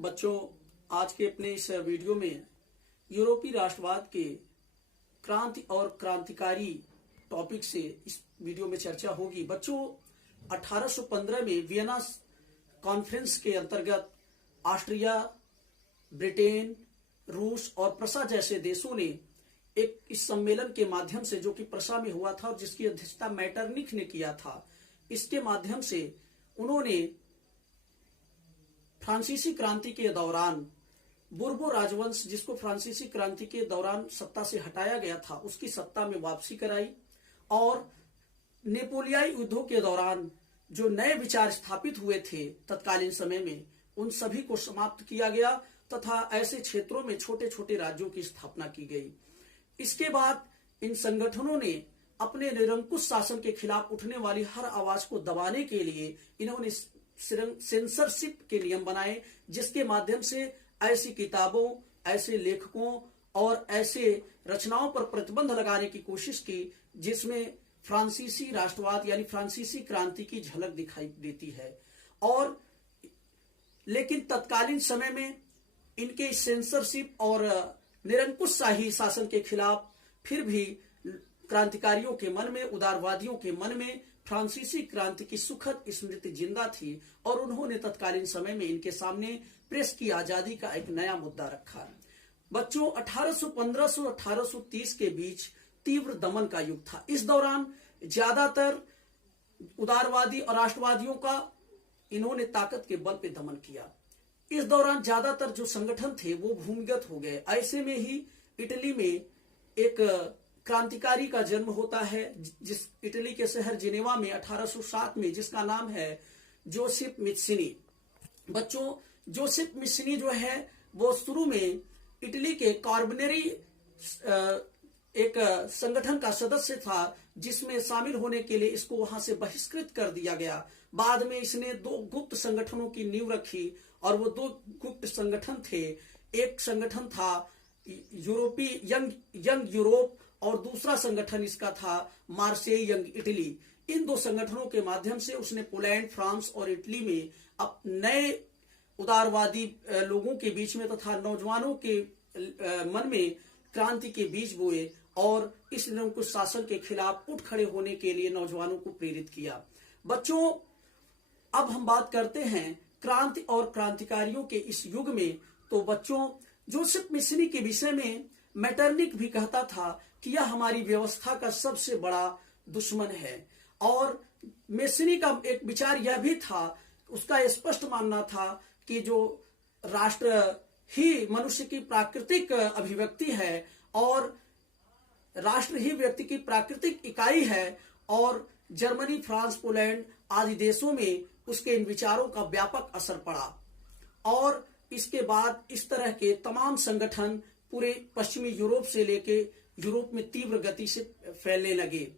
बच्चों, आज के अपने इस वीडियो में यूरोपीय राष्ट्रवाद के क्रांति और क्रांतिकारी टॉपिक से इस वीडियो में चर्चा होगी। बच्चों, 1815 में वियना कॉन्फ्रेंस के अंतर्गत ऑस्ट्रिया, ब्रिटेन, रूस और प्रसा जैसे देशों ने एक इस सम्मेलन के माध्यम से, जो कि प्रसा में हुआ था और जिसकी अध्यक्षता मैटरनिख ने किया था, इसके माध्यम से उन्होंने फ्रांसीसी क्रांति के दौरान बुर्बो राजवंश, जिसको फ्रांसीसी क्रांति के दौरान सत्ता से हटाया गया था, उसकी सत्ता में वापसी कराई और नेपोलियाई युद्धों के दौरान जो नए विचार स्थापित हुए थे तत्कालीन समय में, उन सभी को समाप्त किया गया तथा ऐसे क्षेत्रों में छोटे छोटे राज्यों की स्थापना की गई। इसके बाद इन संगठनों ने अपने निरंकुश शासन के खिलाफ उठने वाली हर आवाज को दबाने के लिए इन्होंने सेंसरशिप के नियम बनाए, जिसके माध्यम से ऐसी किताबों, ऐसे लेखकों और ऐसे रचनाओं पर प्रतिबंध लगाने की कोशिश की जिसमें फ्रांसीसी राष्ट्रवाद यानी फ्रांसीसी क्रांति की झलक दिखाई देती है। और लेकिन तत्कालीन समय में इनके सेंसरशिप और निरंकुश शाही शासन के खिलाफ फिर भी क्रांतिकारियों के मन में, उदारवादियों के मन में फ्रांसीसी क्रांति की सुखद स्मृति जिंदा थी और उन्होंने तत्कालीन समय में इनके सामने प्रेस की आजादी का एक नया मुद्दा रखा। बच्चों, 1815 से 1830 के बीच तीव्र दमन का युग था। इस दौरान ज्यादातर उदारवादी और राष्ट्रवादियों का इन्होंने ताकत के बल पे दमन किया। इस दौरान ज्यादातर जो संगठन थे वो भूमिगत हो गए। ऐसे में ही इटली में एक क्रांतिकारी का जन्म होता है, जिस इटली के शहर जिनेवा में 1807 में, जिसका नाम है जोसेफ मित्सिनी। बच्चों, जोसेफ मित्सिनी जो है वो शुरू में इटली के कार्बोनेरी एक संगठन का सदस्य था, जिसमें शामिल होने के लिए इसको वहां से बहिष्कृत कर दिया गया। बाद में इसने दो गुप्त संगठनों की नींव रखी और वो दो गुप्त संगठन थे। एक संगठन था यूरोपीय यंग यूरोप और दूसरा संगठन इसका था मार्सेई यंग इटली। इन दो संगठनों के माध्यम से उसने पोलैंड, फ्रांस और इटली में अब नए उदारवादी लोगों के बीच में तथा नौजवानों के मन में क्रांति के बीज बोए और इस निरंकुश शासन के खिलाफ उठ खड़े होने के लिए नौजवानों को प्रेरित किया। बच्चों, अब हम बात करते हैं क्रांति और क्रांतिकारियों के इस युग में। तो बच्चों, जोसेफ मित्सिनी के विषय में मैटरनिख भी कहता था कि यह हमारी व्यवस्था का सबसे बड़ा दुश्मन है। और मित्सिनी का एक विचार यह भी था, उसका स्पष्ट मानना था कि जो राष्ट्र ही मनुष्य की प्राकृतिक अभिव्यक्ति है और राष्ट्र ही व्यक्ति की प्राकृतिक इकाई है और जर्मनी, फ्रांस, पोलैंड आदि देशों में उसके इन विचारों का व्यापक असर पड़ा और इसके बाद इस तरह के तमाम संगठन पूरे पश्चिमी यूरोप से लेके यूरोप में तीव्र गति से फैलने लगे।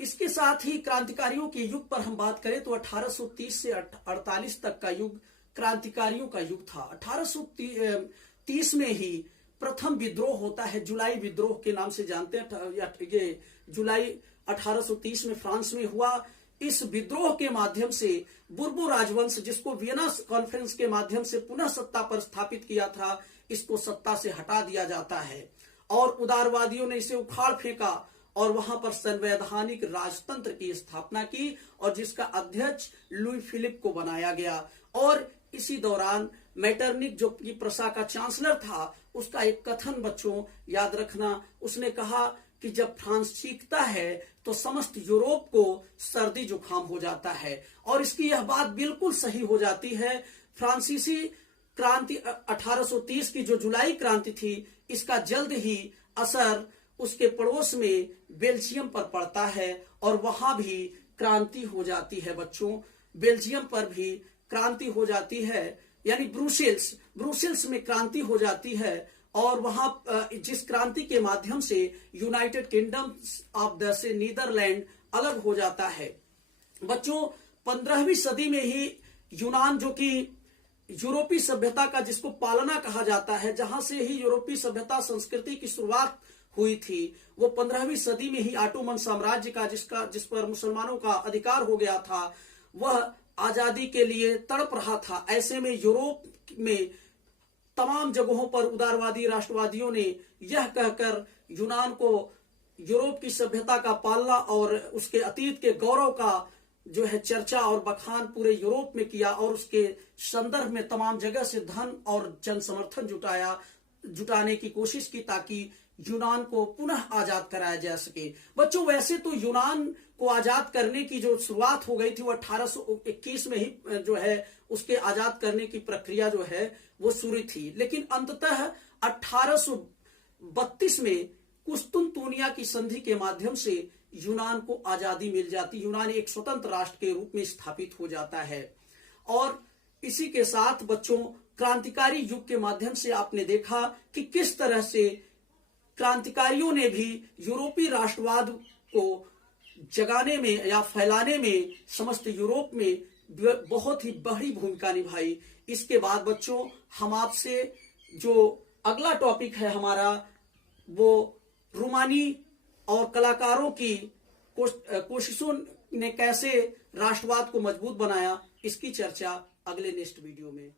इसके साथ ही क्रांतिकारियों के युग पर हम बात करें तो 1830 से 48 तक का युग क्रांतिकारियों का युग था। 1830 में ही प्रथम विद्रोह होता है, जुलाई विद्रोह के नाम से जानते हैं। ये जुलाई 1830 में फ्रांस में हुआ। इस विद्रोह के माध्यम से बुर्बो राजवंश, जिसको वियना कॉन्फ्रेंस के माध्यम से पुनः सत्ता पर स्थापित किया था, इसको सत्ता से हटा दिया जाता है और उदारवादियों ने इसे उखाड़ फेंका और वहां पर संवैधानिक राजतंत्र की स्थापना की और जिसका अध्यक्ष लुई फिलिप को बनाया गया। और इसी दौरान मैटरनिख, जो कि प्रसा का चांसलर था, उसका एक कथन बच्चों याद रखना, उसने कहा कि जब फ्रांस चीखता है तो समस्त यूरोप को सर्दी जुकाम हो जाता है। और इसकी यह बात बिल्कुल सही हो जाती है। फ्रांसीसी क्रांति 1830 की जो जुलाई क्रांति थी, इसका जल्द ही असर उसके पड़ोस में बेल्जियम पर पड़ता है और वहां भी क्रांति हो जाती है। बच्चों, बेल्जियम पर भी क्रांति हो जाती है, यानी ब्रुसेल्स में क्रांति हो जाती है और वहां जिस क्रांति के माध्यम से यूनाइटेड किंगडम ऑफ द से नीदरलैंड अलग हो जाता है। बच्चों, 15वीं सदी में ही यूनान, जो कि यूरोपीय सभ्यता का जिसको पालना कहा जाता है, जहां से ही यूरोपीय सभ्यता संस्कृति की शुरुआत हुई थी, वो 15वीं सदी में ही ऑटोमन साम्राज्य का जिस पर मुसलमानों का अधिकार हो गया था, वह आजादी के लिए तड़प रहा था। ऐसे में यूरोप में तमाम जगहों पर उदारवादी राष्ट्रवादियों ने यह कहकर यूनान को यूरोप की सभ्यता का पालना और उसके अतीत के गौरव का जो है चर्चा और बखान पूरे यूरोप में किया और उसके संदर्भ में तमाम जगह से धन और जन समर्थन जुटाने की कोशिश की ताकि यूनान को पुनः आजाद कराया जा सके। बच्चों, वैसे तो यूनान को आजाद करने की जो शुरुआत हो गई थी वो 1821 में ही जो है उसके आजाद करने की प्रक्रिया जो है वो शुरू थी, लेकिन अंततः 1832 में कुस्तुनतुनिया की संधि के माध्यम से यूनान को आजादी मिल जाती, यूनान एक स्वतंत्र राष्ट्र के रूप में स्थापित हो जाता है। और इसी के साथ बच्चों, क्रांतिकारी युग के माध्यम से आपने देखा कि किस तरह से क्रांतिकारियों ने भी यूरोपीय राष्ट्रवाद को जगाने में या फैलाने में समस्त यूरोप में बहुत ही बड़ी भूमिका निभाई। इसके बाद बच्चों, हम आपसे जो अगला टॉपिक है हमारा वो रूमानी और कलाकारों की कोशिशों ने कैसे राष्ट्रवाद को मजबूत बनाया, इसकी चर्चा अगले नेक्स्ट वीडियो में।